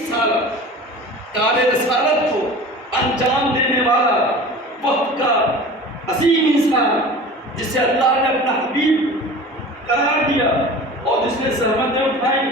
رسالت کار رسالت کو انجام دینے والا وقت کا عظیم انسان جسے اللہ نے اپنا حبیب قرار دیا اور جس نے زحمتیں اٹھائیں،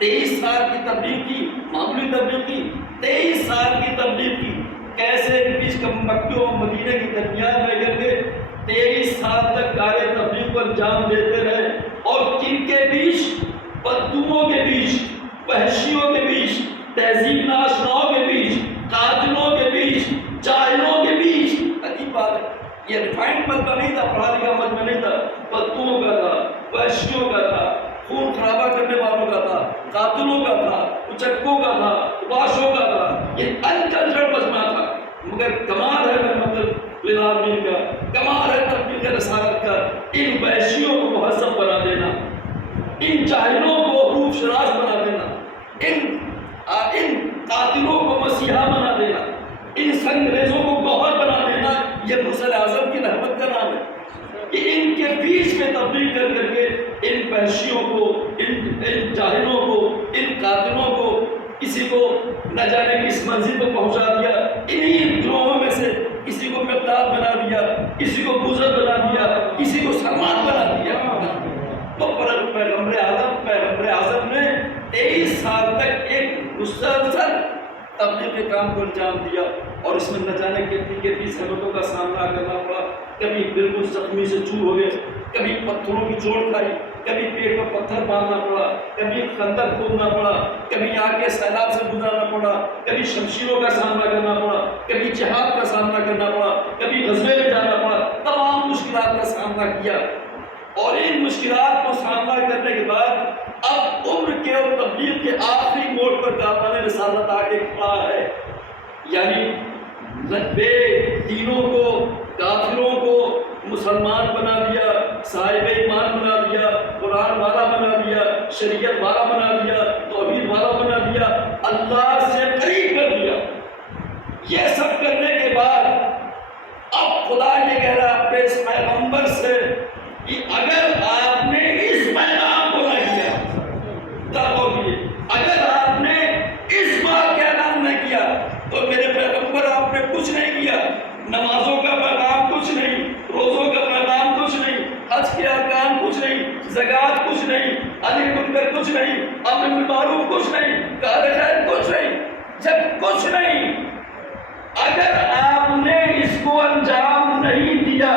23 سال کی تبلیغ کی، معمولی تبلیغ کی، 23 سال کی تبلیغ کی، کیسے بیچ مکہ و مدینہ کے درمیان رہ کر کے 23 سال تک کار تبلیغ کو انجام دیتے رہے، اور کن کے بیچ؟ بددوؤں کے بیچ، وحشیوں کے بیچ، تہذیب ناشناؤں کے بیچ، قاتلوں کے بیچ، جاہلوں کے بیچ۔ عجیب بات ہے، یہ ریفائنڈ مذہب نہیں تھا، پڑھا لکھا مذہب نہیں تھا، بددوؤں کا تھا، وحشیوں کا تھا، خون خرابہ کرنے والوں کا تھا، قاتلوں کا تھا، اچکوں کا تھا، باشوں کا تھا، یہ انکلچرڈ مذہب تھا۔ مگر کمال ہے رحمت للعالمین کا، کمال ہے تبلیغ رسالت کا، ان وحشیوں کو مہذب بنا دینا، ان جاہلوں کو حروف شناس بنا دینا، ان قاتلوں کو مسیحا بنا دینا، ان سنگریزوں کو گوہر بنا دینا۔ یہ مرسل اعظم کی رحمت کا نام ہے کہ ان کے بیچ میں تبلیغ کر کر کے ان وحشیوں کو، ان جاہلوں کو، ان قاتلوں کو، کسی کو نہ جانے کس منزل کو پہنچا دیا، انہی گروہوں میں سے کسی کو مقداد بنا دیا، کسی کو بزرگ بنا دیا، کسی کو سلمان بنا دیا۔ تو پیغمبر اعظم نے 23 سال تک ایک مسلسل تبلیغ کے کام کو انجام دیا، اور اس میں نہ جانے کتنی ضرورتوں کا سامنا کرنا پڑا۔ کبھی بالکل زخمی سے چور ہو گئے، کبھی پتھروں کی چوٹ کھائی، کبھی پیٹ پر پتھر مارنا پڑا، کبھی خندق کھودنا پڑا، کبھی آگ کے سیلاب سے گزارنا پڑا، کبھی شمشیروں کا سامنا کرنا پڑا، کبھی جہاد کا سامنا کرنا پڑا، کبھی غزوے میں جانا پڑا، تمام مشکلات کا سامنا کیا۔ اور ان مشکلات کو سامنا کرنے کے بعد اب عمر کے اور تبلیغ کے آخری موڑ پر کارخانہ رسالت آ کے کھڑا ہے، یعنی بے دینوں کو، کافروں کو مسلمان بنا دیا، صاحب ایمان بنا دیا، قرآن والا بنا دیا، شریعت والا بنا دیا، توحید والا بنا دیا، اللہ سے قریب کر دیا۔ یہ سب کرنے کے بعد اب خدا یہ کہہ رہا ہے اپنے اس پیغمبر سے کہ اگر آپ نے اس پیغام کو نہ کیا، اگر آپ نے اس بات کا اعلان نہ کیا تو میرے پیغمبر آپ نے کچھ نہیں کیا، نمازوں کا پیغام کچھ نہیں، روزوں کا پیغام کچھ نہیں، حج کے ارکان کچھ نہیں، زکوٰۃ کچھ نہیں، علی منکر کچھ نہیں، امر بالمعروف کچھ نہیں، کار خیر کچھ نہیں۔ جب کچھ نہیں، اگر آپ نے اس کو انجام نہیں دیا،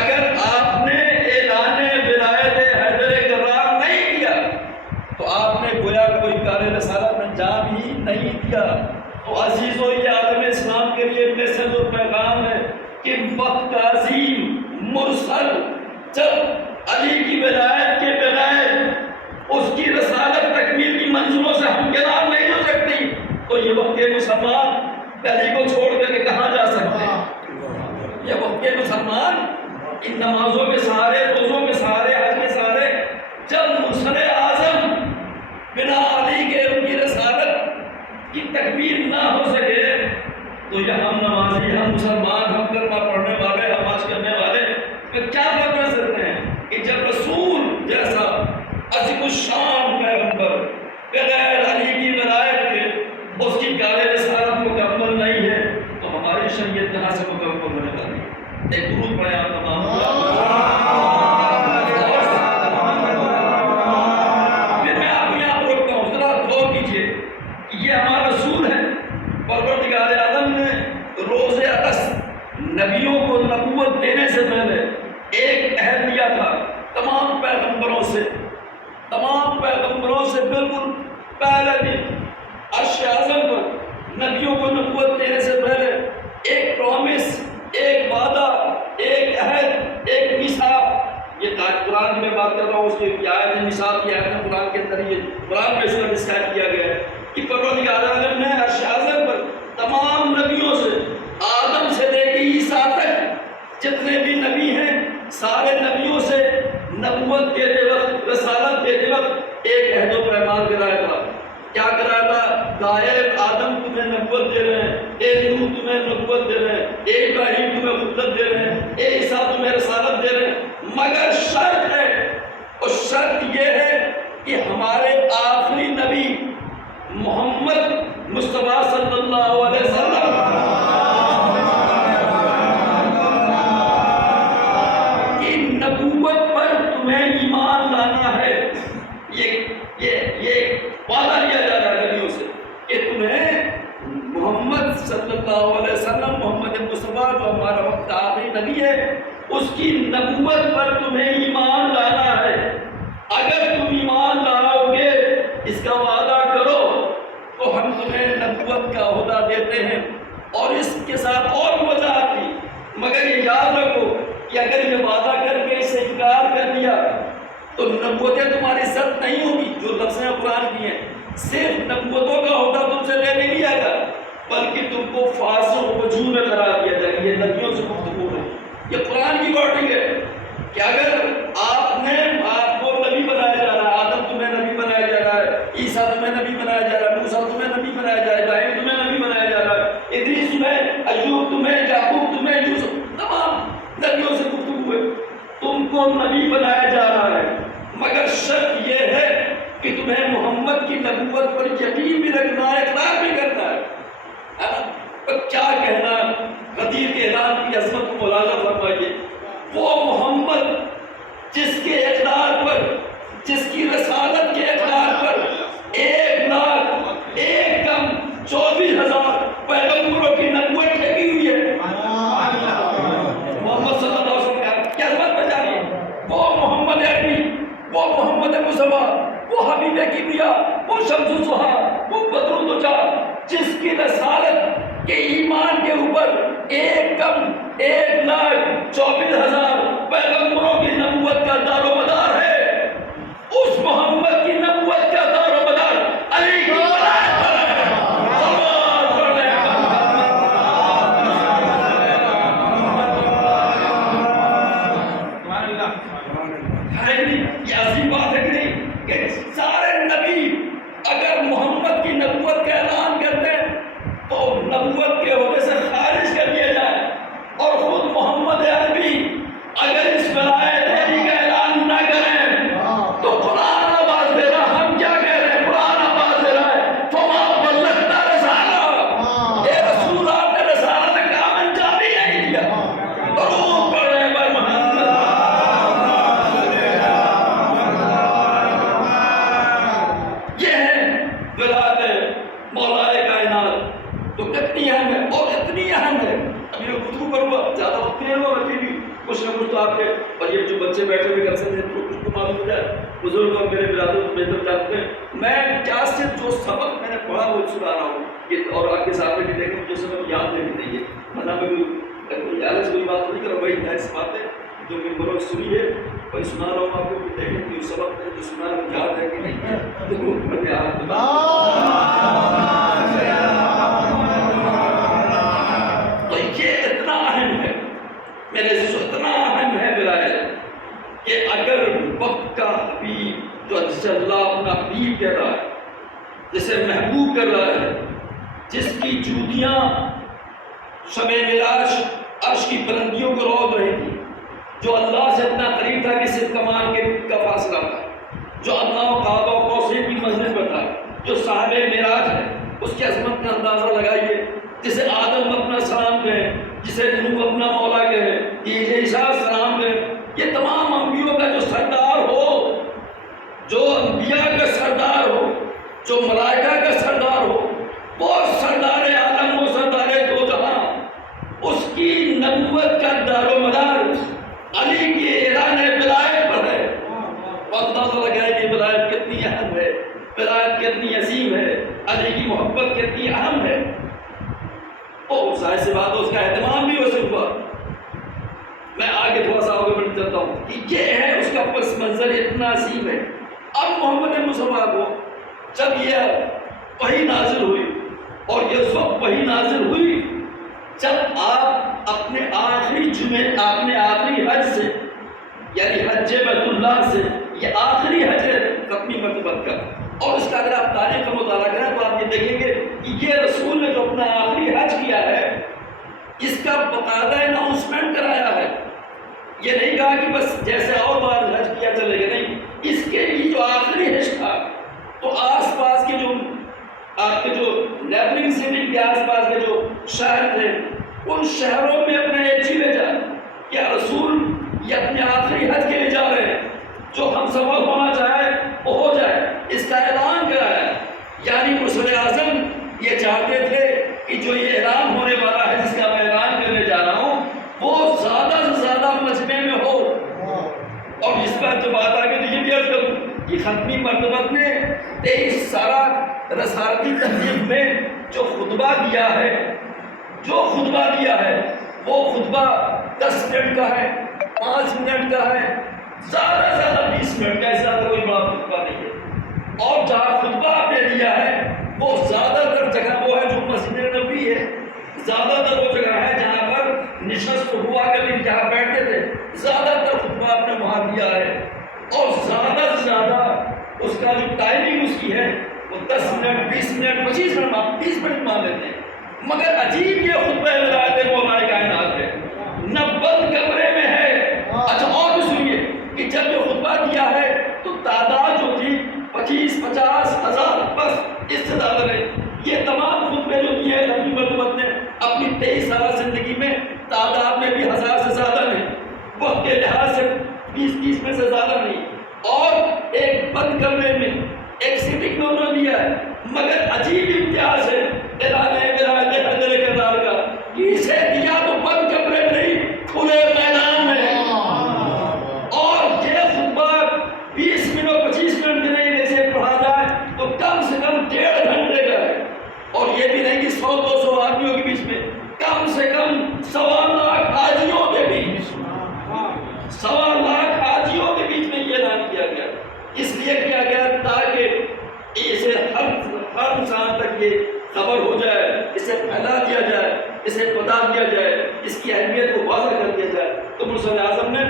اگر آپ نے اعلان ولایت حیدر کرام نہیں کیا تو آپ نے گویا کوئی کار رسالت انجام ہی نہیں دیا۔ تو عزیزو، یہ عالم اسلام کے لیے میسج و پیغام ہے کہ وقت عظیم مرسل جب علی کی ولایت کے بغیر اس کی رسالت تکمیل کی منزلوں سے ہمکنار نہیں ہو سکتی، تو یہ وقت کے مسلمان علی کو چھوڑ کر کے کہاں جا سکتے ہیں؟ یہ وقت کے مسلمان ان نمازوں کے سہارے، روزوں کے سہارے، حج کے سہارے، جب مرسل اعظم بنا علی کے ان کی رسالت کی تکمیل نہ ہو سکے تو یہ ہم نمازی، ہم مسلمان، ہم کلمہ پڑھنے والے، نماز کرنے والے پھر کیا فرق کر سکتے ہیں کہ جب رسول جیسا عظیم الشان پیغمبر بغیر علی کی ولایت کے اس کی کار رسالت مکمل نہیں ہے تو ہماری شریعت کہاں سے مکمل ہونے والی ہے؟ ایک درود پڑھیں آپ تمام۔ پھر میں آپ کو یہاں پر روکتا ہوں، ذرا غور کیجیے کہ یہ ہمارا رسول ہے۔ پروردگار عالم نے روز اقص نبیوں کو نبوت دینے سے پہلے ایک عہد دیا تھا تمام پیغمبروں سے بالکل پہلے دن عرش اعظم پر نبیوں کو نبوت دینے سے پہلے ایک پرومس، ایک وعدہ، ایک عہد، ایک میثاق، یہ قرآن کی میں بات کر رہا ہوں، اس کی آیت میثاق کی آیت قرآن کے اندر، یہ قرآن میں اس کا ڈسکرائب کیا گیا ہے کہ پروردگار عالم نے عرش اعظم پر تمام نبیوں سے، آدم سے لے کے عیسیٰ تک جتنے بھی نبی ہیں، سارے نبیوں سے نبوت دیتے وقت، رسالت دیتے وقت ایک عہد و پیمان کرایا تھا۔ کیا کرایا تھا؟ غائب آدم تمہیں نبوت دے رہے ہیں، اے نوح تمہیں نبوت دے رہے ہیں، اے ابراہیم تمہیں خلت دے رہے ہیں، اے عیسیٰ تمہیں رسالت دے رہے ہیں، مگر شرط ہے، اور شرط یہ ہے کہ ہمارے آخری نبی محمد مصطفیٰ صلی اللہ علیہ وسلم کی نبوت پر تمہیں ایمان لانا ہے. یہ وعدہ لیا جا رہا ہے نبیوں سے کہ تمہیں محمد صلی اللہ علیہ وسلم، محمد مصطفیٰ جو ہمارا وقت آخری نبی ہے، اس کی نبوت پر تمہیں ایمان لانا ہے. اگر تم ایمان لاؤ گے، اس کا وعدہ کرو، تو ہم تمہیں نبوت کا عہدہ دیتے ہیں. اور اس کے ساتھ اور وضاحت کی، مگر یہ یاد رکھو کہ اگر یہ وعدہ کر کے اسے انکار کر دیا تو نبوتیں تمہاری ضبط نہیں ہوگی. جو لفظیں قرآن کی ہیں، صرف نبوتوں کا عہدہ تم سے لے نہیں لیا گا، بلکہ تم کو فاسق وجوہ میں قرار دیا جائے گا. یہ نبیوں سے گفتگو ہے، یہ قرآن کی ورڈنگ ہے کہ اگر آپ کو نبی بنایا جا رہا ہے، آدم تمہیں نبی بنایا جا رہا ہے، عیسیٰ تمہیں نبی بنایا جا رہا ہے، موسیٰ تمہیں نبی بنایا جا رہا ہے، ابراہیم تمہیں نبی بنایا جا رہا ہے، ادریس تمہیں، ایوب تمہیں، یعقوب تمہیں، یوسف، تمام نبیوں سے گفتگو ہے. تم کو نبی بنایا جا رہا ہے، مگر شرط یہ ہے کہ تمہیں محمد کی نبوت پر یقین بھی رکھنا ہے، اقرار بھی کرنا ہے. کیا کہنا قدیر کے اعلان کی عظمت کو ملاحظہ فرمائیے. وہ محمد جس کے اقرار پر، جس کی رسالت کے اقرار پر 1,24,000 پیغمبروں کی نبوت لگی ہوئی ہے. محمد صلی اللہ علیہ وسلم کی عظمت پہ جائیے. وہ محمد عربی، وہ محمد مصطفیٰ، وہ حبیب کبریا، وہ شمس الضحیٰ، وہ بدر الدجا، جس کی رسالت کے ایمان کے اوپر 1,24,000 پیغمبروں کی نبوت کا دار و مدار ہے. اس محمد کی نبوت کا دار و مدار علی کی ولایت پر ہے. یہ عظیم بات ہے کہ نہیں کہ سارے نبی اگر محمد کی نبوت کا اعلان کرتے ہیں تو نبوت کے عہدے سے خارج کر دیا جائے. اور خود محمد عربی اگر اس ولایت علی کا اعلان نہ کریں تو قرآن آواز دے رہا. ہم کیا کہہ رہے ہیں؟ قرآن آواز دے رہا ہے فما بلغنا رسالہ. اے رسول، آپ نے رسالت کا کام انجام ہی نہیں دیا. درود پڑھ رہے پر محمد. یہ ہے ولایت مولا کائنات. تو کتنی اہم ہے اور اتنی اہم ہے. ابھی میں گفتگو کروں گا، زیادہ وقت نہیں ہوا، رکھے بھی کچھ نہ کچھ تو آپ کے، اور یہ جو بچے بیٹھے ہوئے کر سکتے ہیں تو کچھ تو معلوم ہو جائے. بزرگ اور میرے برادر کو بہتر جانتے ہیں. میں کیا سے جو سبق میں نے پڑھا وہ سنا رہا ہوں یہ، اور آپ کے سامنے بھی دیکھیں مجھے سبق یاد نہیں دیجیے. ورنہ میں کوئی بات نہیں کر رہا. وہی ایسی بات ہے جو میں بروز سنی ہے وہی سنا رہا ہوں آپ کو. دیکھیں کہ سبق ہے جو سنا رہا ہوں یاد ہے کہ نہیں. تو یہ اتنا اہم ہے میرے عزیزو، اتنا اہم ہے ولایت کہ اگر وقت کا حبیب جو جسے اللہ اپنا حبیب کہہ رہا ہے، جسے محبوب کر رہا ہے، جس کی جوتیاں شب معراج عرش کی بلندیوں کو روز رہی تھی، جو اللہ سے اتنا قریب تھا کہ صرف کمان کے کا فاصلہ تھا، جو اللہ و کعبہ و کوثر کی منزل پر تھا، جو صاحب معراج ہے، اس کی عظمت کا اندازہ لگائیے. جسے آدم اپنا سلام کہیں، جسے نوح اپنا مولا کہے، یہ عیسیٰ سلام کہے، یہ تمام انبیاء کا جو سردار ہو، جو انبیاء کا سردار ہو، جو ملائکہ کا سردار ہو، وہ سردار عالم و سردار دو جہاں، اس کی نبوت کا دار و مدار علی کی اعلان ولایت پر ہے. اندازہ لگائے کہ ولایت کتنی اہم ہے، ولایت کتنی عظیم ہے، علی کی محبت کتنی اہم ہے. اور ظاہر سی بات ہے اس کا اہتمام بھی ویسے ہوا. میں آگے تھوڑا سا آگے بڑھ جاتا ہوں کہ یہ ہے اس کا پس منظر اتنا عظیم ہے. اب محمد مصطفیٰ کو جب یہ وحی نازل ہوئی، اور یہ اس وقت وحی نازل ہوئی جب آپ اپنے آخری جمعے، اپنے آخری حج سے، یعنی حج بیت اللہ سے، یہ آخری حج ہے اپنی مرتبت کا. اور اس کا اگر آپ تاریخ کا مطالعہ کریں تو آپ یہ دیکھیں گے کہ یہ رسول نے جو اپنا آخری حج کیا ہے، اس کا باقاعدہ اناؤنسمنٹ کرایا ہے. یہ نہیں کہا کہ بس جیسے اور بار حج کیا چلے گا، نہیں. اس کے لیے جو آخری حج تھا تو آس پاس کے جو نیبرنگ سٹی کے آس پاس کے جو شہر تھے ان شہروں میں اپنے ایجی بھیجا کہ رسول یہ اپنے آخری حج کے لیے جا رہے ہیں، جو ہم سفر ہونا چاہے وہ ہو جائے، اس کا اعلان کرایا۔ یعنی مرسل اعظم یہ چاہتے تھے کہ جو یہ اعلان ہونے والا ہے جس کا میں اعلان کرنے جا رہا ہوں وہ زیادہ سے زیادہ مجمع میں ہو۔ اور اس پر جو بات آگے تو یہ بھی عرض کروں کہ ختمی مرتبت نے 23 سالہ رسالتی تحریک میں جو خطبہ دیا ہے وہ خطبہ 10 منٹ کا ہے، 5 منٹ کا ہے، زیادہ سے زیادہ 20 منٹ کا، اس زیادہ کوئی بڑا خطبہ نہیں ہے۔ اور جہاں خطبہ آپ نے دیا ہے وہ زیادہ تر جگہ وہ ہے جو مسجد نبوی ہے، زیادہ تر وہ جگہ ہے جہاں پر نشست ہوا کرتے جہاں بیٹھتے تھے، زیادہ تر خطبہ آپ نے وہاں دیا ہے۔ اور زیادہ سے زیادہ اس کا جو ٹائمنگ اس کی ہے وہ 10 منٹ، 20 منٹ، 25 منٹ، 30 منٹ مان لیتے ہیں۔ مگر عجیب یہ خطبہ ولایت مولا کائنات ہے، نہ بند کمرے میں ہے۔ اچھا اور بھی سنیے کہ جب یہ خطبہ دیا ہے تو تعداد جو تھی 25-50 ہزار، بس اس سے زیادہ نہیں۔ یہ تمام خطبے جو دیے ختمی مرتبت نے اپنی 23 سالہ زندگی میں تعداد میں بھی 1000 سے زیادہ نہیں، وقت کے لحاظ سے 20-30 میں سے زیادہ نہیں، اور ایک بند کمرے میں ایک سٹنگ میں انہوں نے دیا ہے۔ مگر عجیب امتیاز ہے اعلان ولایت حیدر کردار کا کہ اسے دیا تو بند کمرے میں نہیں، کھلے میدان میں۔ اور یہ خطبہ 20 منٹ 25 منٹ کے نہیں، جیسے پڑھا جائے تو کم سے کم 1.5 گھنٹے کا ہے۔ اور یہ بھی نہیں کہ 100-200 آدمیوں کے بیچ میں، کم سے کم 1.25 لاکھ حاجیوں کے بیچ، 1.25 لاکھ حاجیوں کے بیچ میں یہ اعلان کیا گیا۔ اس لیے کیا گیا تاکہ اسے ہر انسان تک یہ خبر ہو جائے، اسے پھیلا دیا جائے، اسے بتا دیا جائے، اس کی اہمیت کو واضح کر دیا جائے۔ تو مرسل اعظم نے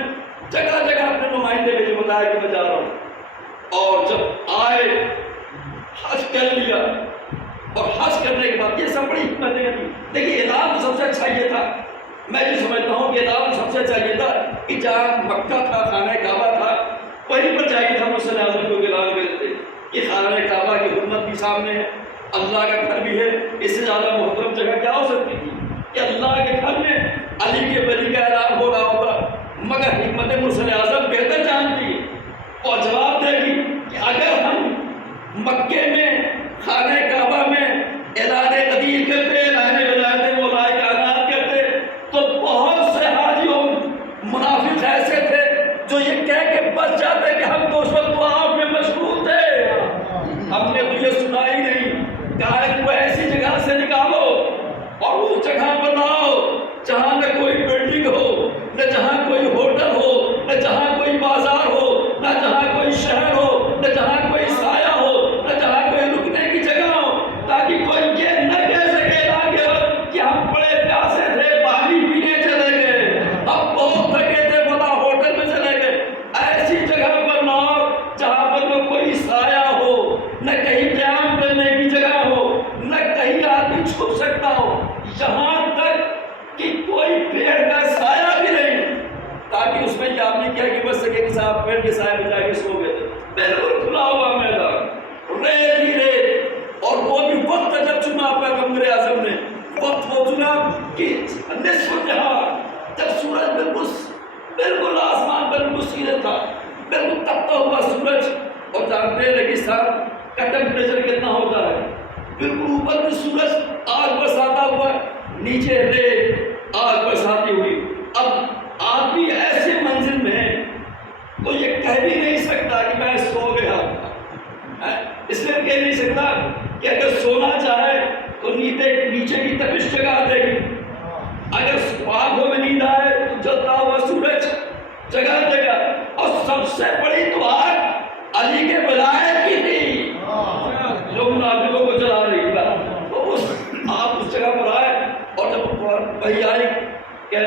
جگہ جگہ اپنے نمائندے بھیجے، بتایا کہ میں جا رہا ہوں۔ اور جب آئے حج کر لیا، اور حج کرنے کے بعد یہ سب بڑی حکمتیں تھیں۔ دیکھیے اعلان تو سب سے اچھا یہ تھا، میں جو سمجھتا ہوں کہ اعلان سب سے اچھا یہ تھا کہ جہاں مکہ تھا، خانہ کعبہ تھا، وہیں پر چاہیے تھا مرسل اعظم کو اعلان کرتے کہ خانہ کعبہ کی حرمت بھی سامنے ہے، اللہ کا گھر بھی ہے، اس سے زیادہ محترم جگہ کیا ہو سکتی تھی کہ اللہ کے گھر میں علی کے ولی کا اعلان ہو رہا ہوگا۔ مگر حکمت مرسل اعظم بہتر جانتی ہے اور جواب دے گی کہ اگر ہم مکے میں خانہ کعبہ میں اعلان قدیر کرتے، اعلان ولایت مولا کائنات کرتے، تو بہت سے حاجی اور منافق ایسے تھے جو یہ کہہ کے بچ جاتے کہ ہم تو اس وقت طواف میں مشغول تھے، ہم نے تو یہ سنا ہی نہیں۔ کہا کہ وہ ایسی جگہ سے نکالو اور اس جگہ پر لاؤ جہاں نہ کوئی بلڈنگ ہو، نہ جہاں کوئی ہوٹل ہو، نہ جہاں کوئی بازار ہو، نہ جہاں کوئی شہر ہو، نہ جہاں کوئی سایہ ہو، نہ جہاں کوئی رکنے کی جگہ ہو، تاکہ کوئی یہ نہ کہہ سکے آگے کہ ہم بڑے پیاسے تھے پانی پینے چلے گئے، اب بہت تھکے تھے بڑا ہوٹل میں چلے گئے۔ ایسی جگہ پر لاؤ جہاں پر نہ کوئی سایہ ہو، نہ کہیں قیام کرنے کی جگہ ہو، نہ کہیں آدمی چھپ سکتا ہو، یہاں تک کہ کوئی پیڑ کا سایہ بھی نہیں، تاکہ اس میں یہ آدمی کیا کہ بچ سکے کہ صاحب پیڑ کے سایہ میں جا کے سو گئے تھے۔ بالکل کھلا ہوا میدان، ریت ہی ریت، اور وہ بھی وقت جب چنا پیغمبر اعظم نے، وقت وہ چنا کہ نصف النہار، جب سورج بالکل آسمان بالکل سیدھا تھا، بالکل تپتا ہوا سورج، اور جانتے ہیں ریگستان کا ٹیمپریچر کتنا ہوتا ہے، بالکل اوپر میں سورج آگ برساتا ہوا، نیچے ریت آگ برساتی ہوئی۔ اب آدمی ایسے منزل میں ہے تو یہ کہہ بھی نہیں سکتا کہ میں سو گیا، اس لیے کہہ نہیں سکتا کہ اگر سونا چاہے تو نیچے کی تپش جگا دے گی، اگر آنکھوں میں نیند آئے تو جلتا ہوا سورج جگا دے گا۔ اور سب سے بڑی تو آگ علی کے ولایت کی تھی جو منافقوں کو جلا رہی تھا، تو آپ اس جگہ پر آئے اور جب وہی آئی کہ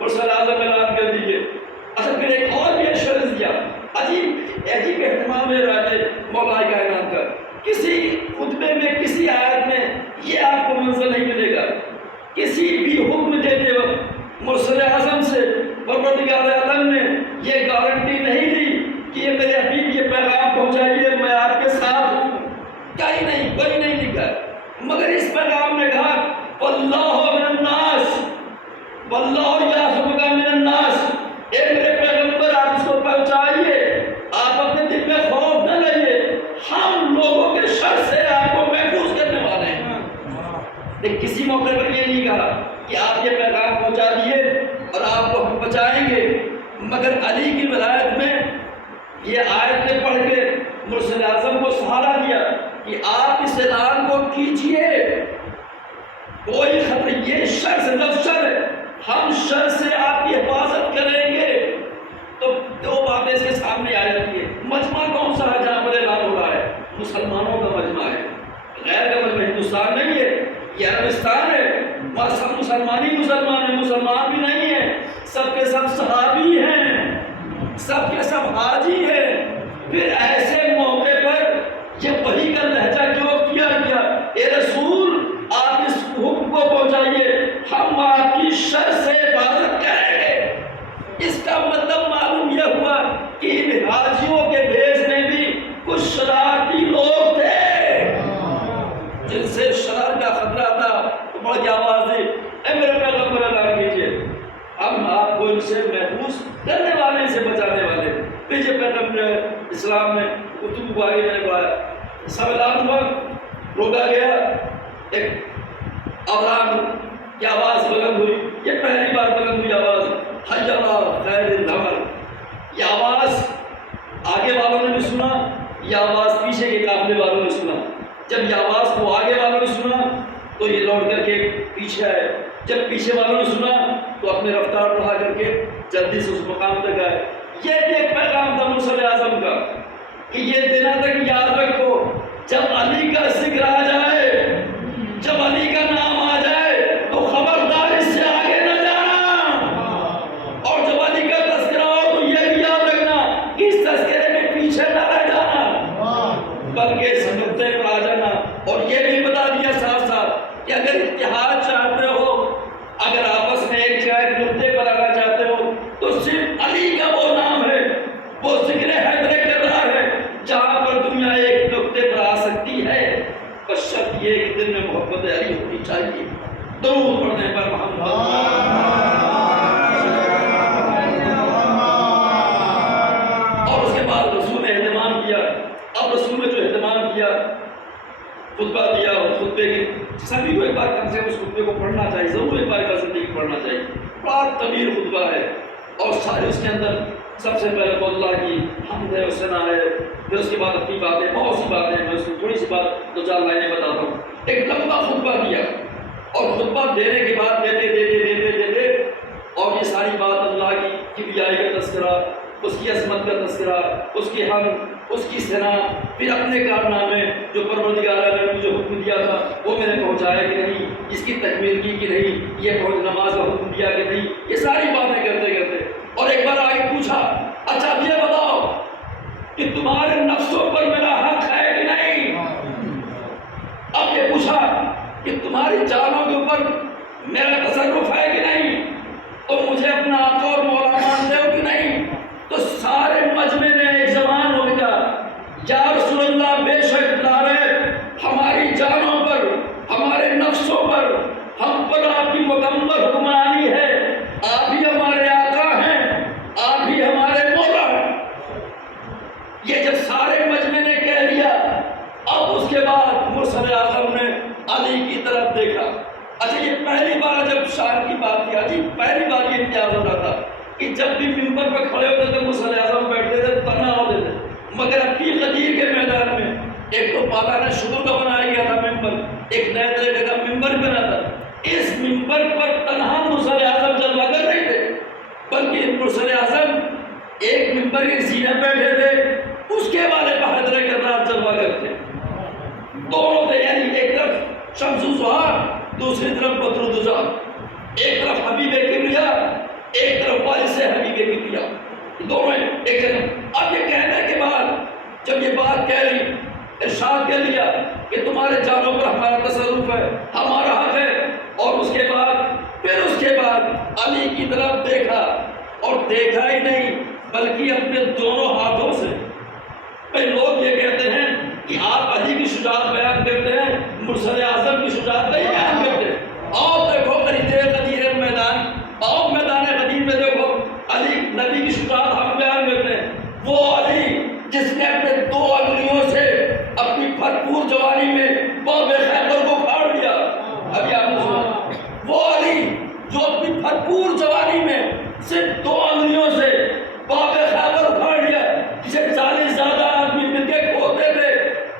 مرسل اعظم اعلان کر دیجیے۔ اچھا پھر ایک اور بھی اشارہ دیا، عجیب اہتمام ہے راجے مولا کائنات کا، کسی خطبے میں کسی آیت میں یہ آپ کو منظر نہیں ملے گا، کسی بھی حکم دیتے وقت مرسل اعظم سے پروردگار عالم نے یہ گارنٹی نہیں دی کہ یہ میرے حبیب یہ پیغام پہنچائیے، میں مگر اس پیغام نے کہا واللہ من الناس، واللہ یعصمک من الناس، اے میرے پیغمبر آپ اس کو پہنچائیے، آپ اپنے دل میں خوف نہ لائیے، ہم لوگوں کے شر سے آپ کو محفوظ کرنے والے ہیں۔ لیکن کسی موقع پر یہ نہیں کہا کہ آپ یہ پیغام پہنچا دیے اور آپ کو ہم بچائیں گے، مگر علی کی ولایت میں یہ آیتیں پڑھ کے مرسل اعظم کو سہارا دیا کہ آپ اس اعلان کو کیجئے، کوئی خطر، یہ شر سے لفظ شر ہے، ہم شر سے آپ کی حفاظت کریں گے۔ تو دو باتیں اس کے سامنے آ جاتی ہے، مجمع کون سا ہے جہاں پر اعلان ہو رہا ہے؟ مسلمانوں کا مجمع ہے، غیر کا مجمع ہندوستان نہیں ہے، یہ عربستان ہے، وہاں سب مسلمان ہیں، مسلمان بھی نہیں ہیں، سب کے سب صحابی ہیں، سب کے سب حاجی ہیں۔ پھر ایسے موقع پر یہ وحی کا لہجہ کیوں کیا گیا؟ اے رسول آپ اس حکم کو پہنچائیے، ہم آپ کی شر سے حفاظت کریں گے۔ اس کا مطلب معلوم یہ ہوا کہ ان حاجیوں کے بھیس میں بھی کچھ شرارتی لوگ تھے جن سے شرار کا خطرہ تھا۔ تو بڑی آواز ہے، اے میرے پیغمبر اعلان کیجیے، ہم آپ کو ان سے محفوظ کرنے والے، ان سے بچانے والے۔ پھر یہ پیغمبر اسلام میں کتب آگے میں پڑھا، سب اعلان ہوا، روکا گیا، ایک اذان کی آواز بلند ہوئی، یہ پہلی بار بلند ہوئی آواز، حی علی خیر العمل۔ یہ آواز آگے والوں نے بھی سنا، یہ آواز پیچھے کے قافلے والوں نے سنا۔ جب یہ آواز کو آگے والوں نے سنا تو یہ لوٹ کر کے پیچھے آئے، جب پیچھے والوں نے سنا تو اپنے رفتار بڑھا کر کے جلدی سے اس مقام تک آئے۔ یہ ایک پیغام تھا مرسل اعظم کا کہ یہ دن تک یاد رکھو، جب علی کا ذکر آ جائے، جب علی کا نام آ جائے تو خبردار اس سے آگے نہ جانا، اور جب علی کا تذکرہ ہو تو یہ بھی یاد رکھنا کہ اس تذکرے میں پیچھے نہ رہ جانا، بلکہ اس نقطے پر آ جانا۔ اور یہ بھی بتا دیا ساتھ ساتھ کہ اگر اتحاد چاہتے ہو، اگر آپس میں ایک جگہ نقطے پر آنا چاہتے ہو تو صرف علی کا وہ نام ہے، وہ ذکر حیدر کردار ہے جہاں پر دنیا ایک نقطے پر آ سکتی ہے، بس شرط یہ کہ دل میں محبت علی ہونی چاہیے۔ درود پڑھنے پر محمد۔ اور اس کے بعد رسول نے اہتمام کیا۔ اب رسول نے جو اہتمام کیا، خطبہ دیا، اور خطبے کی سبھی کو ایک بار کم سے کم اس خطبے کو پڑھنا چاہیے، ضرور ایک بار کا زندگی پڑھنا چاہیے۔ بڑا طویل خطبہ ہے اور سارے اس کے اندر سب سے پہلے تو اللہ کی حمد ہے، ثنا ہے، پھر اس کے بعد اپنی باتیں، بہت سی باتیں، میں اس کی تھوڑی سی بات دو چار لائنیں بتاتا ہوں۔ ایک لمبا خطبہ دیا، اور خطبہ دینے کے بعد دیتے اور یہ ساری بات اللہ کی کبریائی کا تذکرہ، اس کی عظمت کا تذکرہ، اس کی حمد، اس کی ثنا، پھر اپنے کارنامے جو پروردگار نے مجھے حکم دیا تھا وہ میں نے پہنچایا کہ نہیں، اس کی تکمیل کی کہ نہیں، یہ نماز کا حکم دیا کہ نہیں، یہ ساری باتیں کرتے اور ایک بار آگے پوچھا، اچھا یہ بتاؤ کہ تمہارے نفسوں پر میرا حق ہے کہ نہیں؟ اب یہ پوچھا کہ تمہاری جانوں کے اوپر میرا تصرف ہے کہ نہیں، تو مجھے اپنا آقا اور مولا مانتے ہو کہ نہیں؟ تو سارے مجمع نے ایک زبان ہو گیا، یا رسول اللہ بے شک لارے ہماری جانوں پر، ہمارے نفسوں پر، ہم پر آپ کی مکمل حکمرانی ہے، آپ ہی ہمارے آقا ہیں، آپ ہی ہمارے مولا ہیں۔ یہ جب سارے مجمع نے کہہ دیا، اب اس کے بعد مرسل اعظم نے علی کی طرف دیکھا۔ اچھا یہ پہلی بار جب شان کی بات کی، عجیب پہلی بار یہ امتیاز ہو رہا تھا کہ جب بھی ممبر پہ کھڑے ہوتے تھے مرسل اعظم بیٹھتے تھے تنہا ہوتے تھے، مگر ابھی غدیر کے میدان میں ایک تو بالا نے شکر کا بنایا گیا تھا ممبر، ایک نئے طریقے کا ممبر بنا تھا، اس ممبر پر تنہا مرسل اعظم جلوہ کر رہے تھے، بلکہ مرسل اعظم ایک ممبر کے سینے بیٹھے تھے، اس کے والے پہ حیدر کردار جلوہ کرتے، دونوں تھے، یعنی ایک طرف شمس الضحیٰ، دوسری طرف بدر الدجا، ایک طرف حبیب کبریا، ایک طرف وارث حبیب کبریا، دونوں ایک جگہ۔ اب یہ کہنے کے بعد جب یہ بات کہہ لی، ارشاد کہہ لیا کہ تمہارے جانوں پر ہمارا تصرف ہے، ہمارا حق ہے، اور اس کے بعد علی کی طرف دیکھا، اور دیکھا ہی نہیں بلکہ اپنے دونوں ہاتھوں سے، کئی لوگ یہ کہتے ہیں کہ آپ علی کی شجاعت بیان کرتے ہیں، مرسل اعظم کی شجاعت نہیں بیان کرتے. اور دیکھو غدیر میدان، اور میدان غدیر میں دیکھو علی نبی کی شجاعت ہم بیان کرتے ہیں. وہ علی جس نے اپنے 2 انگلیوں سے اپنی بھرپور جوانی میں باب خیبر کو پھاڑ دیا. ابھی آپ نے سنا وہ علی جو اپنی بھرپور جوانی میں صرف 2 انگلیوں سے باب خیبر اکھاڑ دیا، جسے 40 زیادہ آدمی مل کے کھودتے تھے.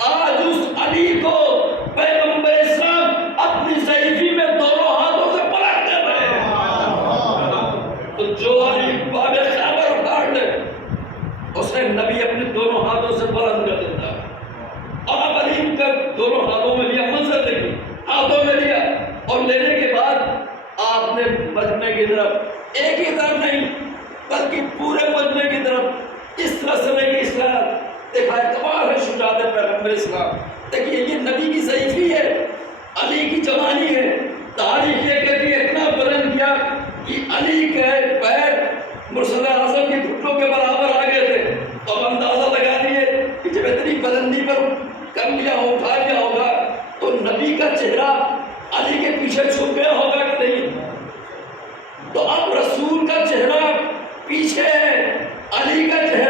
آج اس علی کو پیغمبر اسلام اپنی ضعیفی میں دونوں ہاتھوں سے پلٹ کر رہے ہیں. تو جو علی باب خیبر اکھاڑ لے اسے نبی اپنے دونوں ہاتھوں سے بلند کر دیتا ہے. اور اب علی کا دونوں ہاتھوں میں لیا، منظر دیکھیے، ہاتھوں میں لیا اور لینے کے بعد آپ نے مجمع کی طرف ایک ہی طرف نہیں بلکہ پورے مجمع کی طرف اس طرح سے لے کے اسلام دکھائے. کمال ہے شجاعت پیغمبر اسلام. دیکھیے یہ نبی کی ضعیفی ہے، علی کی جوانی ہے. تاریخ یہ کہتی ہے اتنا بلند کیا کہ علی کے پیر مرسل اعظم کے گھٹنوں کے برابر آ گئے تھے. تو اب اندازہ لگا دیے کہ جب اتنی بلندی پر کر لیا ہو، اٹھا لیا ہوگا تو نبی کا چہرہ علی کے پیچھے چھپ گیا ہوگا کہ نہیں. تو اب رسول کا چہرہ پیچھے ہے، علی کا چہرہ